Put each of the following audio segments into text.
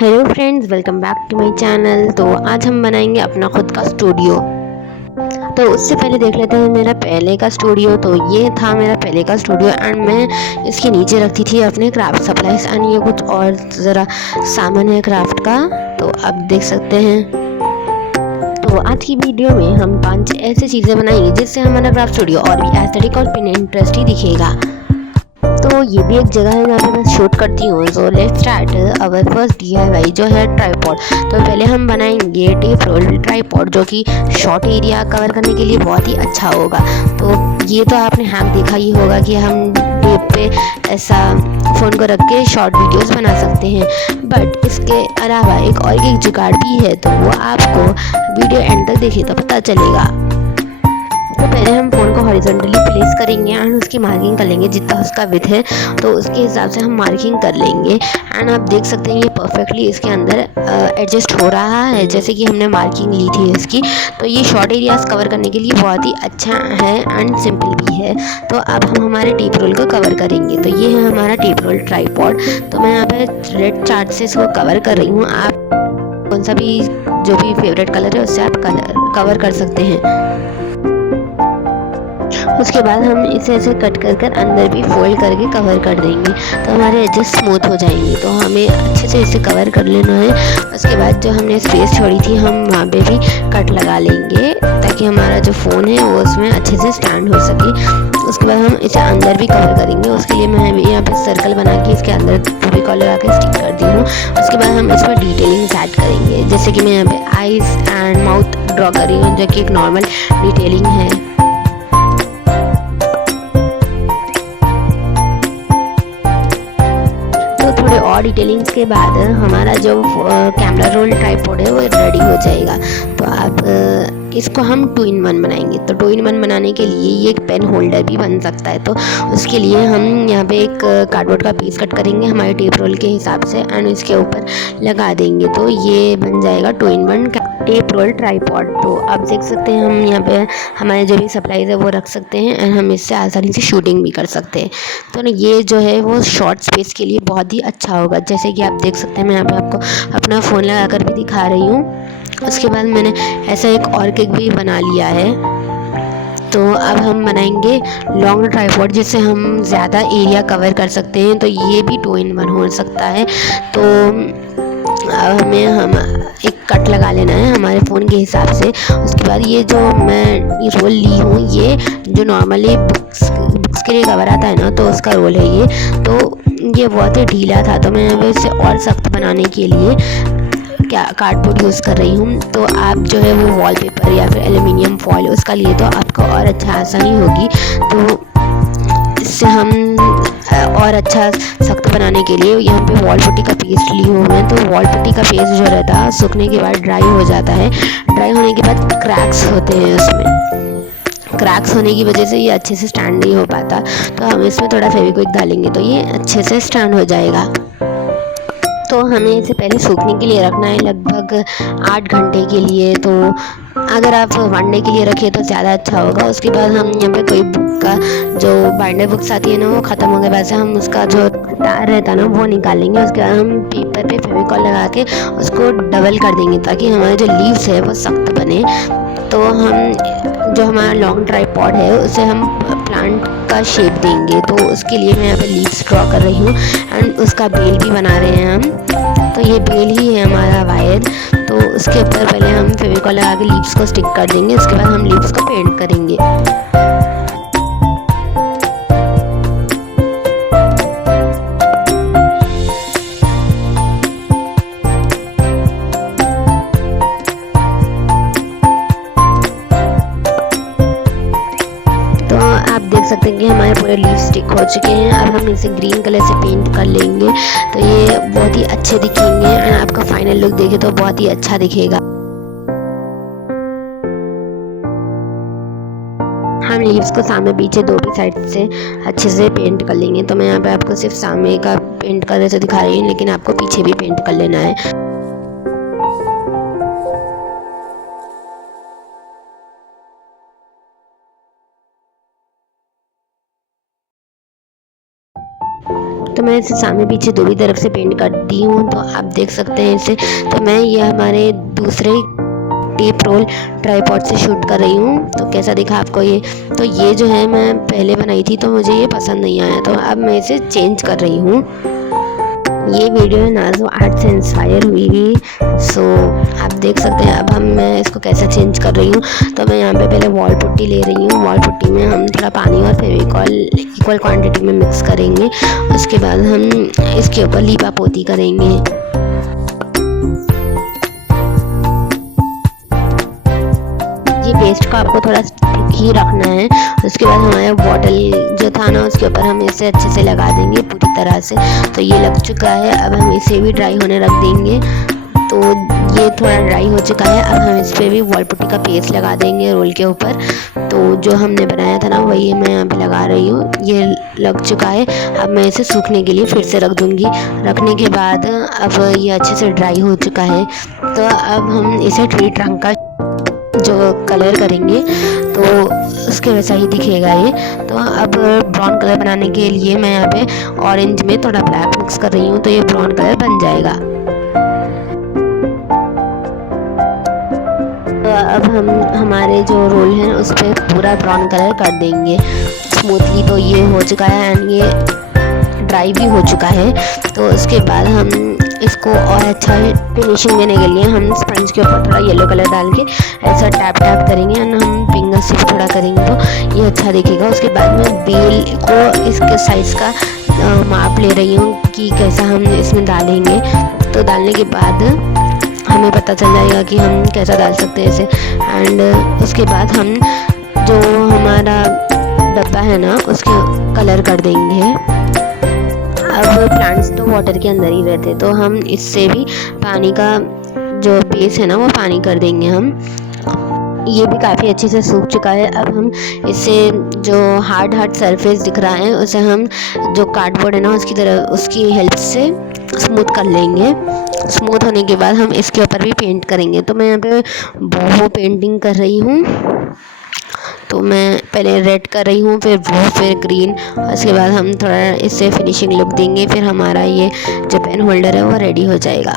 Hello friends, welcome back to my channel. तो आज हम बनाएंगे अपना खुद का स्टूडियो। तो उससे पहले देख लेते हैं मेरा पहले का स्टूडियो। तो ये था मेरा पहले का स्टूडियो एंड मैं इसके नीचे रखती थी अपने क्राफ्ट सप्लाईज एंड ये कुछ और ज़रा सामान है क्राफ्ट का। तो आप देख सकते हैं। तो आज की वीडियो में हम 5 ऐसी चीज़ें बनाएंगे जिससे हमारा क्राफ्ट स्टूडियो और भी एस्थेटिक और इंटरेस्टिंग दिखेगा। तो ये भी एक जगह है जहाँ पे मैं शूट करती हूँ। So let's start our first DIY जो है ट्राइपॉड। तो पहले हम बनाएंगे टेप रोल ट्राइपॉड जो कि शॉर्ट एरिया कवर करने के लिए बहुत ही अच्छा होगा। तो ये तो आपने हैक देखा ही होगा कि हम टेप पे ऐसा फ़ोन को रख के शॉर्ट वीडियोस बना सकते हैं। बट इसके अलावा एक जुगाड़ भी है, तो वो आपको वीडियो एंड तक देखिए तो पता चलेगा। तो पहले हम फ़ोन को हॉरिजॉन्टली प्लेस करेंगे एंड उसकी मार्किंग कर लेंगे। जितना उसका विड्थ है तो उसके हिसाब से हम मार्किंग कर लेंगे। एंड आप देख सकते हैं ये परफेक्टली इसके अंदर एडजस्ट हो रहा है जैसे कि हमने मार्किंग ली थी इसकी। तो ये शॉर्ट एरियाज कवर करने के लिए बहुत ही अच्छा है एंड सिंपल भी है। तो अब हम हमारे टेप रोल को कवर करेंगे। तो ये है हमारा टेप रोल ट्राइपॉड। तो मैं यहाँ पे रेड चार्ट से इसको कवर कर रही हूँ। आप कौन सा भी जो भी फेवरेट कलर है उससे आप कवर कर सकते हैं। उसके बाद हम इसे ऐसे कट कर कर अंदर भी फोल्ड करके कवर कर देंगे तो हमारे एजेस स्मूथ हो जाएंगे। तो हमें अच्छे से इसे कवर कर लेना है। उसके बाद जो हमने स्पेस छोड़ी थी हम वहाँ पे भी कट लगा लेंगे ताकि हमारा जो फ़ोन है वो उसमें अच्छे से स्टैंड हो सके। उसके बाद हम इसे अंदर भी कवर करेंगे। उसके लिए मैं यहाँ पे सर्कल बना के इसके अंदर फेविकॉल लगा के स्टिक कर दी हूँ। उसके बाद हम इसमें डिटेलिंग ऐड करेंगे जैसे कि मैं यहाँ पे आइज़ एंड माउथ ड्रॉ कर रही हूँ जो कि एक नॉर्मल डिटेलिंग है। थोड़े और डिटेलिंग्स के बाद हमारा जो कैमरा रोल ट्राइपॉड है वो रेडी हो जाएगा। तो आप इसको हम 2 in 1 बनाएंगे। तो 2 in 1 बनाने के लिए ये एक पेन होल्डर भी बन सकता है। तो उसके लिए हम यहाँ पे एक कार्डबोर्ड का पीस कट करेंगे हमारे टेप रोल के हिसाब से एंड इसके ऊपर लगा देंगे। तो ये बन जाएगा 2 in 1 टेप रोल ट्राइपॉड। तो आप देख सकते हैं हम यहाँ पे हमारे जो भी सप्लाईज है वो रख सकते हैं एंड हम इससे आसानी से शूटिंग भी कर सकते हैं। तो ना ये जो है वो शॉर्ट स्पेस के लिए बहुत ही अच्छा होगा। जैसे कि आप देख सकते हैं मैं यहाँ पे आपको अपना फ़ोन लगा कर भी दिखा रही हूँ। उसके बाद मैंने ऐसा एक और केक भी बना लिया है। तो अब हम बनाएंगे लॉन्ग ट्राइपॉड जिससे हम ज़्यादा एरिया कवर कर सकते हैं। तो ये भी 2 in 1 हो सकता है। तो अब हमें हम एक कट लगा लेना है हमारे फ़ोन के हिसाब से। उसके बाद ये जो मैं रोल ली हूँ ये जो नॉर्मली बुक्स के लिए कवर आता है ना तो उसका रोल है ये। तो ये बहुत ही ढीला था तो मैं इसे और सख्त बनाने के लिए क्या कार्डबोर्ड यूज़ कर रही हूँ। तो आप जो है वो वॉलपेपर या फिर एल्युमिनियम फॉयल उसका लिए तो आपको और अच्छा आसानी होगी। तो इससे हम और अच्छा सख्त बनाने के लिए यहाँ पे वॉल पुट्टी का पेस्ट ली हूँ मैं। तो वॉल पुट्टी का पेस्ट जो रहता है सूखने के बाद ड्राई हो जाता है। ड्राई होने के बाद क्रैक्स होते हैं उसमें। क्रैक्स होने की वजह से ये अच्छे से स्टैंड नहीं हो पाता। तो हम इसमें थोड़ा फेविक्विक डालेंगे तो ये अच्छे से स्टैंड हो जाएगा। तो हमें इसे पहले सूखने के लिए रखना है लगभग 8 घंटे के लिए। तो अगर आप 1 डे के लिए रखें तो ज़्यादा अच्छा होगा। उसके बाद हम यहाँ पे कोई बुक का जो बाइंडर बुक्स आती है ना वो ख़त्म हो गए वैसे हम उसका जो तार रहता है ना वो निकालेंगे। उसके बाद हम पेपर पे फेविकॉल लगा के उसको डबल कर देंगे ताकि हमारे जो लीव्स है वो सख्त बने। तो हम जो हमारा लॉन्ग ट्राइपॉड है उसे हम प्लांट का शेप देंगे। तो उसके लिए मैं यहाँ पे लीव्स ड्रॉ कर रही हूँ एंड उसका बेल भी बना रहे हैं हम। तो ये बेल ही है हमारा वायर। तो उसके ऊपर पहले हम फेविकॉल लगा के लीव्स को स्टिक कर देंगे। उसके बाद हम लीव्स को पेंट करेंगे। तो आप देख सकते हैं कि हमारे पूरे लीव स्टिक हो चुके हैं। अब हम इसे ग्रीन कलर से पेंट कर लेंगे तो ये बहुत ही अच्छे दिखेंगे एंड आपका फाइनल लुक देखे तो बहुत ही अच्छा दिखेगा। हम लीव्स को सामने पीछे दो भी साइड से अच्छे से पेंट कर लेंगे। तो मैं यहाँ पे आपको सिर्फ सामने का पेंट करने से दिखा रही हूँ लेकिन आपको पीछे भी पेंट कर लेना है। तो मैं इसे सामने पीछे दोनों तरफ से पेंट कर दी हूँ। तो आप देख सकते हैं इसे। तो मैं ये हमारे दूसरे टेप रोल ट्राईपॉड से शूट कर रही हूँ। तो कैसा दिखा आपको ये? तो ये जो है मैं पहले बनाई थी तो मुझे ये पसंद नहीं आया, तो अब मैं इसे चेंज कर रही हूँ। ये वीडियो नाज़ो आर्ट से इंस्पायर हुई हुई। सो आप देख सकते हैं अब मैं इसको कैसे चेंज कर रही हूँ। तो मैं यहाँ पे पहले वॉल पुट्टी ले रही हूँ। वॉल पुट्टी में हम थोड़ा पानी और फेविकॉल इक्वल क्वांटिटी में मिक्स करेंगे। उसके बाद हम इसके ऊपर लीपा पोती करेंगे। ये पेस्ट को आपको थोड़ा ठीक ही रखना है। उसके बाद हमारा बॉटल जो था ना उसके ऊपर हम इसे अच्छे से लगा देंगे पूरी तरह से। तो ये लग चुका है। अब हम इसे भी ड्राई होने रख देंगे। तो ये थोड़ा ड्राई हो चुका है। अब हम इस पर भी वॉल पुट्टी का पेस्ट लगा देंगे रोल के ऊपर। तो जो हमने बनाया था ना वही मैं यहाँ पे लगा रही हूँ। ये लग चुका है। अब मैं इसे सूखने के लिए फिर से रख दूँगी। रखने के बाद अब ये अच्छे से ड्राई हो चुका है। तो अब हम इसे ट्री ट्रंक का जो कलर करेंगे तो उसके वैसा ही दिखेगा ये। तो अब ब्राउन कलर बनाने के लिए मैं यहाँ पे ऑरेंज में थोड़ा ब्लैक मिक्स कर रही हूँ, तो ये ब्राउन कलर बन जाएगा। तो अब हम हमारे जो रोल है उस पर पूरा ब्राउन कलर कर देंगे स्मूथली। तो ये हो चुका है एंड ये ड्राई भी हो चुका है। तो उसके बाद हम इसको और अच्छा फिनिशिंग देने के लिए हम स्पंज के ऊपर थोड़ा येलो कलर डाल के ऐसा टैप टैप करेंगे एंड हम फिंगर से थोड़ा करेंगे तो ये अच्छा दिखेगा। उसके बाद मैं बेल को इसके साइज़ का माप ले रही हूँ कि कैसा हम इसमें डालेंगे। तो डालने के बाद हमें पता चल जाएगा कि हम कैसा डाल सकते हैं इसे। एंड उसके बाद हम जो हमारा डब्बा है ना उसके कलर कर देंगे। अब प्लांट्स तो वाटर के अंदर ही रहते, तो हम इससे भी पानी का जो बेस है ना वो पानी कर देंगे हम। ये भी काफ़ी अच्छे से सूख चुका है। अब हम इससे जो हार्ड सरफेस दिख रहा है उसे हम जो कार्डबोर्ड है ना उसकी तरह उसकी हेल्प से स्मूथ कर लेंगे। स्मूथ होने के बाद हम इसके ऊपर भी पेंट करेंगे। तो मैं यहाँ पे बोहो पेंटिंग कर रही हूँ। तो मैं पहले रेड कर रही हूँ, फिर ब्लू, फिर ग्रीन। उसके बाद हम थोड़ा इससे फिनिशिंग लुक देंगे। फिर हमारा ये जो पेन होल्डर है वो रेडी हो जाएगा।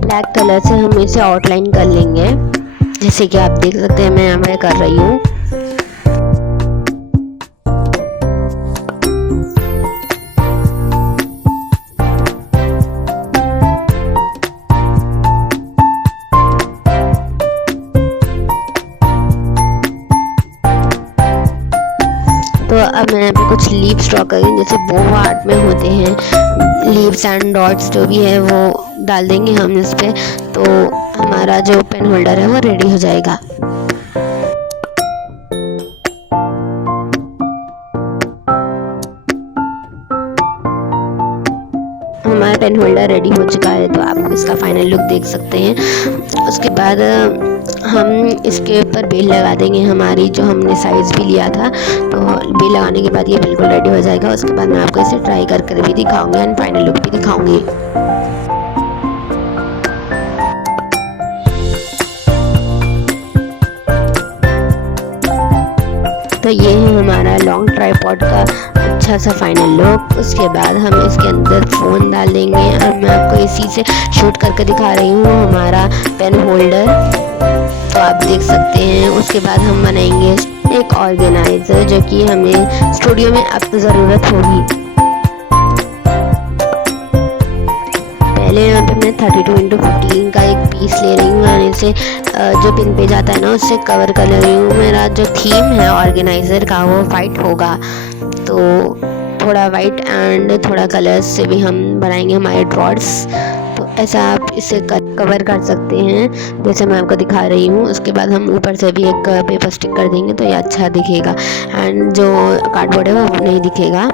ब्लैक कलर से हम इसे आउटलाइन कर लेंगे, जैसे कि आप देख सकते हैं मैं यहाँ पे कर रही हूँ। तो अब मैं यहाँ पे कुछ लीव्स ड्रॉ करेंगे जैसे बोहो आर्ट में होते हैं। लीव्स एंड डॉट्स जो भी है वो डाल देंगे हम इस पे। तो हमारा जो पेन होल्डर है वो रेडी हो जाएगा। हमारा पेन होल्डर रेडी हो चुका है। तो आप इसका फाइनल लुक देख सकते हैं। उसके बाद हम इसके ऊपर बेल लगा देंगे हमारी जो हमने साइज़ भी लिया था। तो बेल लगाने के बाद ये बिल्कुल रेडी हो जाएगा। उसके बाद मैं आपको इसे ट्राई कर भी दिखाऊंगी एंड फाइनल लुक भी दिखाऊंगी। तो ये है हमारा लॉन्ग ट्राईपॉड का अच्छा सा फाइनल लुक। उसके बाद हम इसके अंदर फ़ोन डाल देंगे और मैं आपको इसी से शूट करके दिखा रही हूँ हमारा पेन होल्डर। तो आप देख सकते हैं। उसके बाद हम बनाएंगे एक ऑर्गेनाइज़र जो कि हमें स्टूडियो में अब ज़रूरत होगी। पहले यहाँ पे मैं 32x15 का एक पीस ले रही हूँ और इसे जो पिन पे जाता है ना उससे कवर कर ले रही हूँ। मेरा जो थीम है ऑर्गेनाइज़र का वो वाइट होगा, तो थोड़ा वाइट एंड थोड़ा कलर्स से भी हम बनाएंगे हमारे ड्रॉर्स। तो ऐसा आप इसे कवर कर सकते हैं जैसे मैं आपको दिखा रही हूँ। उसके बाद हम ऊपर से भी एक पेपर स्टिक कर देंगे तो ये अच्छा दिखेगा एंड जो कार्डबोर्ड है वो नहीं दिखेगा।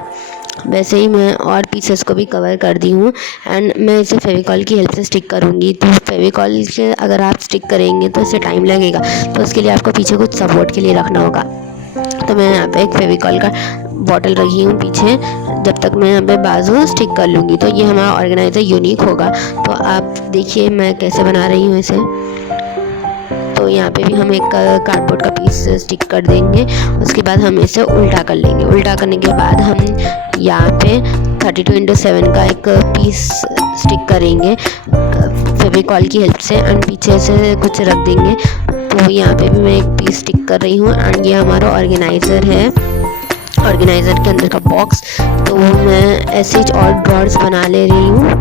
वैसे ही मैं और पीसेस को भी कवर कर दी हूँ एंड मैं इसे फेविकॉल की हेल्प से स्टिक करूँगी। तो फेविकॉल से अगर आप स्टिक करेंगे तो इसे टाइम लगेगा, तो उसके लिए आपको पीछे कुछ सपोर्ट के लिए रखना होगा। तो मैं यहाँ पे एक फेविकॉल का बॉटल रखी हूँ पीछे, जब तक मैं यहाँ पे बाजू स्टिक कर लूँगी। तो ये हमारा ऑर्गेनाइज़र यूनिक होगा। तो आप देखिए मैं कैसे बना रही हूँ इसे। तो यहाँ पे भी हम एक कार्डबोर्ड का पीस स्टिक कर देंगे। उसके बाद हम इसे उल्टा कर लेंगे। उल्टा करने के बाद हम यहाँ पे 32x7 का एक पीस स्टिक करेंगे फेविकॉल की हेल्प से, एंड पीछे से कुछ रख देंगे। तो यहाँ पे भी मैं एक पीस स्टिक कर रही हूँ, एंड ये हमारा ऑर्गेनाइज़र है, ऑर्गेनाइज़र के अंदर का बॉक्स। तो मैं ऐसे ही और ड्रॉर्स बना ले रही हूँ।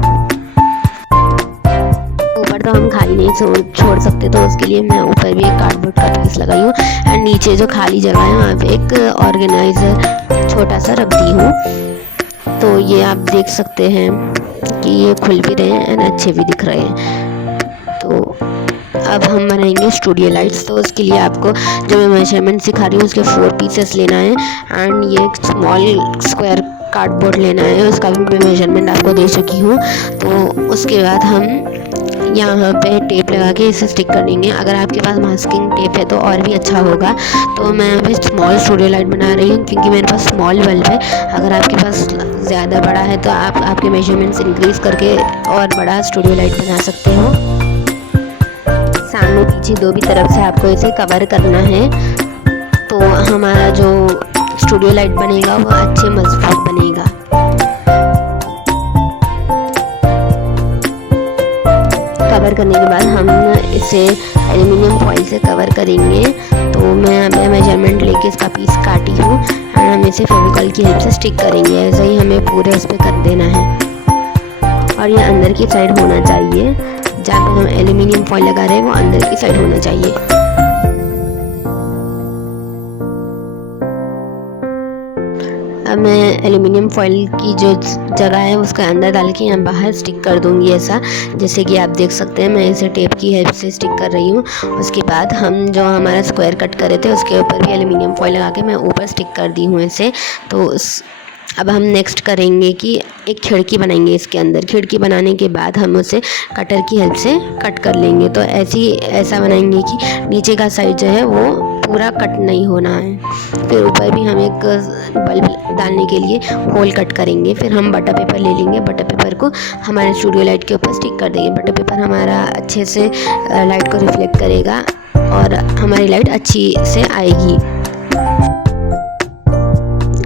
ऊपर तो हम खाली नहीं छोड़ सकते, तो उसके लिए मैं ऊपर भी एक कार्डबोर्ड का पीस लगाई हूँ, एंड नीचे जो खाली जगह है वहाँ पे एक ऑर्गेनाइज़र छोटा सा रख दी हूँ। तो ये आप देख सकते हैं कि ये खुल भी रहे हैं एंड अच्छे भी दिख रहे हैं। तो अब हम बनाएंगे स्टूडियो लाइट्स। तो उसके लिए आपको जो मैं मेजरमेंट सिखा रही हूँ उसके 4 पीसेस लेना है, एंड ये एक स्मॉल स्क्वायर कार्डबोर्ड लेना है, उसका भी मैं मेजरमेंट आपको दे चुकी हूँ। तो उसके बाद हम यहाँ पे टेप लगा के इसे स्टिक कर देंगे। अगर आपके पास मास्किंग टेप है तो और भी अच्छा होगा। तो मैं अभी स्मॉल स्टूडियो लाइट बना रही हूँ क्योंकि मेरे पास स्मॉल बल्ब है। अगर आपके पास ज़्यादा बड़ा है तो आप आपके मेजरमेंट्स इंक्रीज़ करके और बड़ा स्टूडियो लाइट बना सकते हो। सामने पीछे दो भी तरफ से आपको इसे कवर करना है। तो हमारा जो स्टूडियो लाइट बनेगा वो अच्छे मजबूत बनेगा। कवर करने के बाद हम इसे एल्युमिनियम फॉइल से कवर करेंगे। तो मैं मेजरमेंट लेके इसका पीस काटी हूँ, और हम इसे फेविकॉल की हेल्प से स्टिक करेंगे। ऐसे ही हमें पूरे इस पर कर देना है, और ये अंदर की साइड होना चाहिए। जहाँ पे हम एल्युमिनियम फॉइल लगा रहे हैं वो अंदर की साइड होना चाहिए। अब मैं एल्युमिनियम फॉइल की जो जगह है उसके अंदर डाल के यहाँ बाहर स्टिक कर दूँगी ऐसा, जैसे कि आप देख सकते हैं मैं इसे टेप की हेल्प से स्टिक कर रही हूँ। उसके बाद हम जो हमारा स्क्वायर कट करे थे उसके ऊपर भी एल्युमिनियम फॉइल लगा के मैं ऊपर स्टिक कर दी हूँ इसे। तो अब हम नेक्स्ट करेंगे कि एक खिड़की बनाएंगे इसके अंदर। खिड़की बनाने के बाद हम उसे कटर की हेल्प से कट कर लेंगे। तो ऐसा बनाएंगे कि नीचे का साइड जो है वो पूरा कट नहीं होना है। फिर ऊपर भी हम एक बल्ब डालने के लिए होल कट करेंगे। फिर हम बटर पेपर ले लेंगे, बटर पेपर को हमारे स्टूडियो लाइट के ऊपर स्टिक कर देंगे। बटर पेपर हमारा अच्छे से लाइट को रिफ्लेक्ट करेगा और हमारी लाइट अच्छी से आएगी।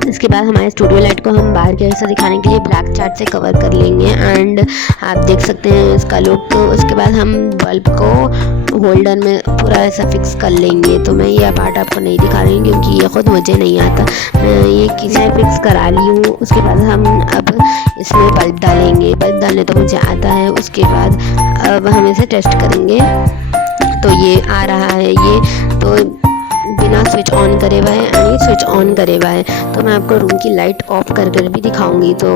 इसके बाद हमारे स्टूडियो लाइट को हम बाहर के हिस्सा दिखाने के लिए ब्लैक चार्ट से कवर कर लेंगे, एंड आप देख सकते हैं इसका लुक। तो उसके बाद हम बल्ब को होल्डर में पूरा ऐसा फिक्स कर लेंगे। तो मैं ये पार्ट आपको नहीं दिखा रही हूँ क्योंकि ये खुद मुझे नहीं आता, मैं ये किसी ने फिक्स करा ली हूँ। उसके बाद हम अब इसमें बल्ब डालेंगे। बल्ब डालने तो मुझे आता है। उसके बाद अब हम इसे टेस्ट करेंगे। तो ये आ रहा है, ये तो बिना स्विच ऑन करे हुआ है, एंड ये स्विच ऑन करे हुआ है। तो मैं आपको रूम की लाइट ऑफ कर कर भी दिखाऊंगी। तो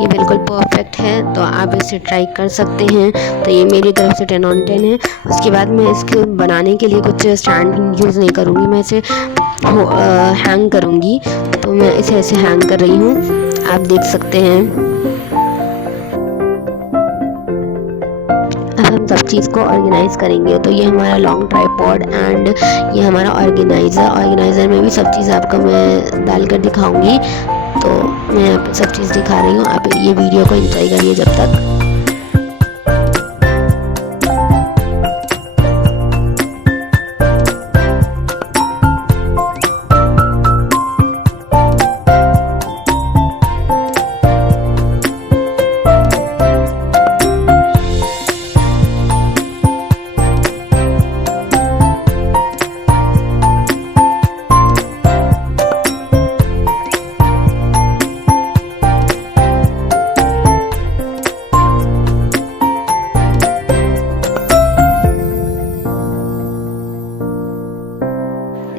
ये बिल्कुल परफेक्ट है, तो आप इसे ट्राई कर सकते हैं। तो ये मेरी तरफ से 10 on 10 है। उसके बाद मैं इसके बनाने के लिए कुछ स्टैंड यूज़ नहीं करूँगी, मैं इसे हैंग करूँगी। तो मैं इसे ऐसे हैंग कर रही हूँ, आप देख सकते हैं। अब हम सब चीज़ को ऑर्गेनाइज़ करेंगे। तो ये हमारा लॉन्ग ट्राइपॉड एंड ये हमारा ऑर्गेनाइज़र में भी सब चीज़ आपको मैं डालकर दिखाऊंगी। तो मैं आप सब चीज़ दिखा रही हूँ, आप ये वीडियो को एंजॉय करिए जब तक।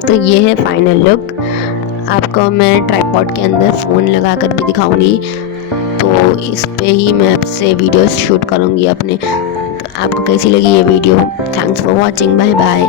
तो ये है फाइनल लुक। आपको मैं ट्राइपॉड के अंदर फ़ोन लगा कर भी दिखाऊंगी। तो इस पे ही मैं आपसे वीडियो शूट करूंगी अपने। तो आपको कैसी लगी ये video? Thanks for watching, bye bye.